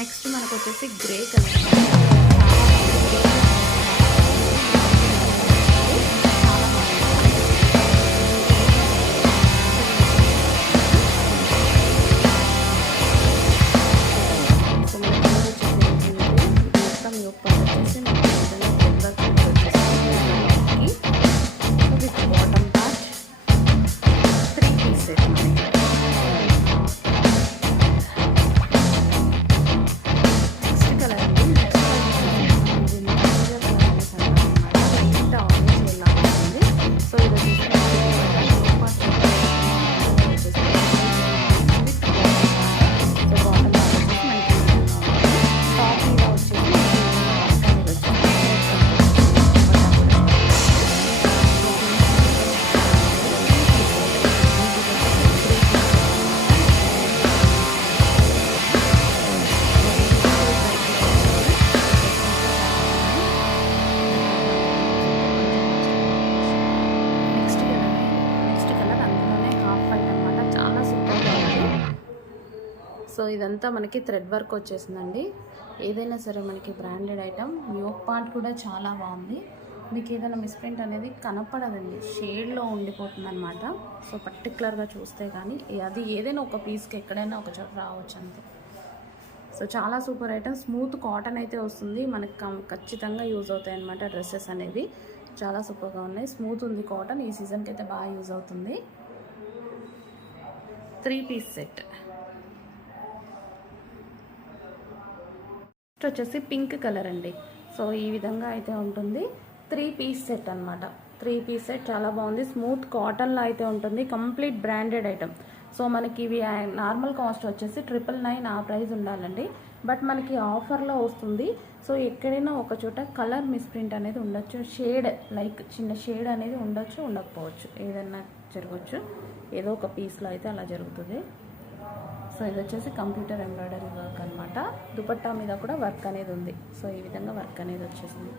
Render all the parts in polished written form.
Next మనకు వచ్చేసి grey colour so ఇదంతా మనకి థ్రెడ్ వర్క్ వచ్చేసిందండి. ఏదైనా సరే మనకి బ్రాండెడ్ ఐటమ్. యోక్ పార్ట్ కూడా చాలా బాగుంది. మీకు ఏదైనా మిస్ప్రింట్ అనేది కనపడదండి, షేడ్లో ఉండిపోతుంది అనమాట. సో పర్టికులర్గా చూస్తే కానీ అది ఏదైనా ఒక పీస్కి ఎక్కడైనా ఒక చోట రావచ్చు అంతే. సో చాలా సూపర్ ఐటమ్. స్మూత్ కాటన్ అయితే వస్తుంది, మనకి ఖచ్చితంగా యూజ్ అవుతాయి అనమాట. డ్రెస్సెస్ అనేది చాలా సూపర్గా ఉన్నాయి. స్మూత్ ఉంది కాటన్, ఈ సీజన్కి అయితే బాగా యూజ్ అవుతుంది. 3 పీస్ సెట్. వచ్చేసి పింక్ కలర్ అండి. సో ఈ విధంగా అయితే ఉంటుంది. 3 పీస్ సెట్ అనమాట. 3 పీస్ సెట్ చాలా బాగుంది. స్మూత్ కాటన్లో అయితే ఉంటుంది. Complete branded item. సో మనకి ఇవి నార్మల్ కాస్ట్ వచ్చేసి 999 ఆ ప్రైస్ ఉండాలండి. బట్ మనకి ఆఫర్లో వస్తుంది. సో ఎక్కడైనా ఒక చోట కలర్ మిస్ప్రింట్ అనేది ఉండొచ్చు, షేడ్ లైక్ చిన్న షేడ్ అనేది ఉండొచ్చు, ఉండకపోవచ్చు, ఏదైనా జరగవచ్చు. ఏదో ఒక పీస్లో అయితే అలా జరుగుతుంది. సో ఇది వచ్చేసి కంప్యూటర్ ఎంబ్రాయిడరీ వర్క్ అనమాట. దుపట్టా మీద కూడా వర్క్ అనేది ఉంది. సో ఈ విధంగా వర్క్ అనేది వచ్చేసింది.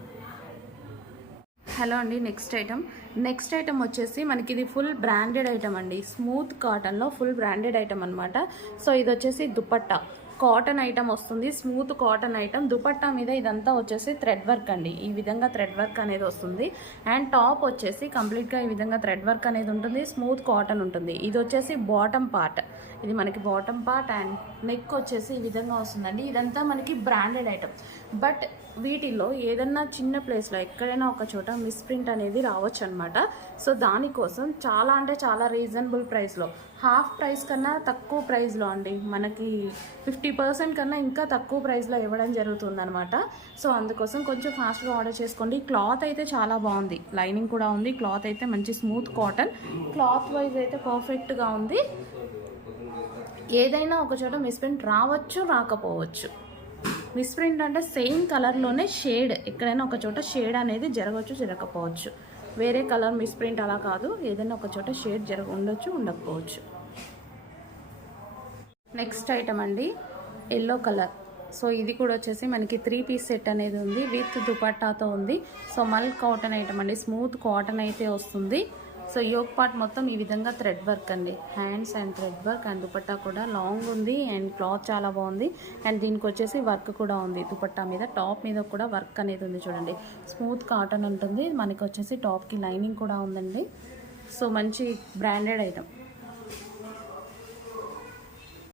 హలో అండి, నెక్స్ట్ ఐటమ్ వచ్చేసి మనకి ఇది ఫుల్ బ్రాండెడ్ ఐటమ్ అండి. స్మూత్ కాటన్లో ఫుల్ బ్రాండెడ్ ఐటమ్ అనమాట. సో ఇది వచ్చేసి దుపట్టా కాటన్ ఐటమ్ వస్తుంది. Smooth cotton item. దుపట్టా మీద ఇదంతా వచ్చేసి థ్రెడ్ వర్క్ అండి. ఈ విధంగా థ్రెడ్ వర్క్ అనేది వస్తుంది. అండ్ టాప్ వచ్చేసి కంప్లీట్గా ఈ విధంగా థ్రెడ్ వర్క్ అనేది ఉంటుంది. స్మూత్ కాటన్ ఉంటుంది. ఇది వచ్చేసి బాటమ్ పార్ట్. ఇది మనకి బాటమ్ పార్ట్. అండ్ నెక్ వచ్చేసి ఈ విధంగా వస్తుందండి. ఇదంతా మనకి బ్రాండెడ్ ఐటమ్. బట్ వీటిల్లో ఏదన్నా చిన్న ప్లేస్లో ఎక్కడైనా ఒక చోట మిస్ప్రింట్ అనేది రావచ్చు అనమాట. సో దానికోసం చాలా అంటే చాలా రీజనబుల్ ప్రైస్లో, హాఫ్ ప్రైస్ కన్నా తక్కువ ప్రైస్లో అండి, మనకి 50% కన్నా ఇంకా తక్కువ ప్రైస్లో ఇవ్వడం జరుగుతుంది అనమాట. సో అందుకోసం కొంచెం ఫాస్ట్గా ఆర్డర్ చేసుకోండి. క్లాత్ అయితే చాలా బాగుంది, లైనింగ్ కూడా ఉంది. క్లాత్ అయితే మంచి స్మూత్ కాటన్. క్లాత్ వైజ్ అయితే పర్ఫెక్ట్గా ఉంది. ఏదైనా ఒక చోట మిస్ప్రింట్ రావచ్చు, రాకపోవచ్చు. మిస్ప్రింట్ అంటే సేమ్ కలర్లోనే షేడ్, ఎక్కడైనా ఒక చోట షేడ్ అనేది జరగవచ్చు, జరగకపోవచ్చు. వేరే కలర్ మిస్ప్రింట్ అలా కాదు, ఏదైనా ఒక చోట షేడ్ ఉండొచ్చు, ఉండకపోవచ్చు. నెక్స్ట్ ఐటమ్ అండి, ఎల్లో కలర్. సో ఇది కూడా వచ్చేసి మనకి 3 పీస్ సెట్ అనేది ఉంది. విత్ దుపట్టాతో ఉంది. సో మల్ కాటన్ ఐటమ్ అండి. స్మూత్ కాటన్ అయితే వస్తుంది. సో యోక్ పార్ట్ మొత్తం ఈ విధంగా థ్రెడ్ వర్క్ అండి. Hands and thread work. And dupatta కూడా లాంగ్ ఉంది. అండ్ క్లాత్ చాలా బాగుంది. అండ్ దీనికి వచ్చేసి వర్క్ కూడా ఉంది దుపట్టా మీద. టాప్ మీద కూడా వర్క్ అనేది ఉంది చూడండి. స్మూత్ కాటన్ ఉంటుంది. మనకి వచ్చేసి టాప్కి లైనింగ్ కూడా ఉందండి. సో మంచి బ్రాండెడ్ ఐటమ్.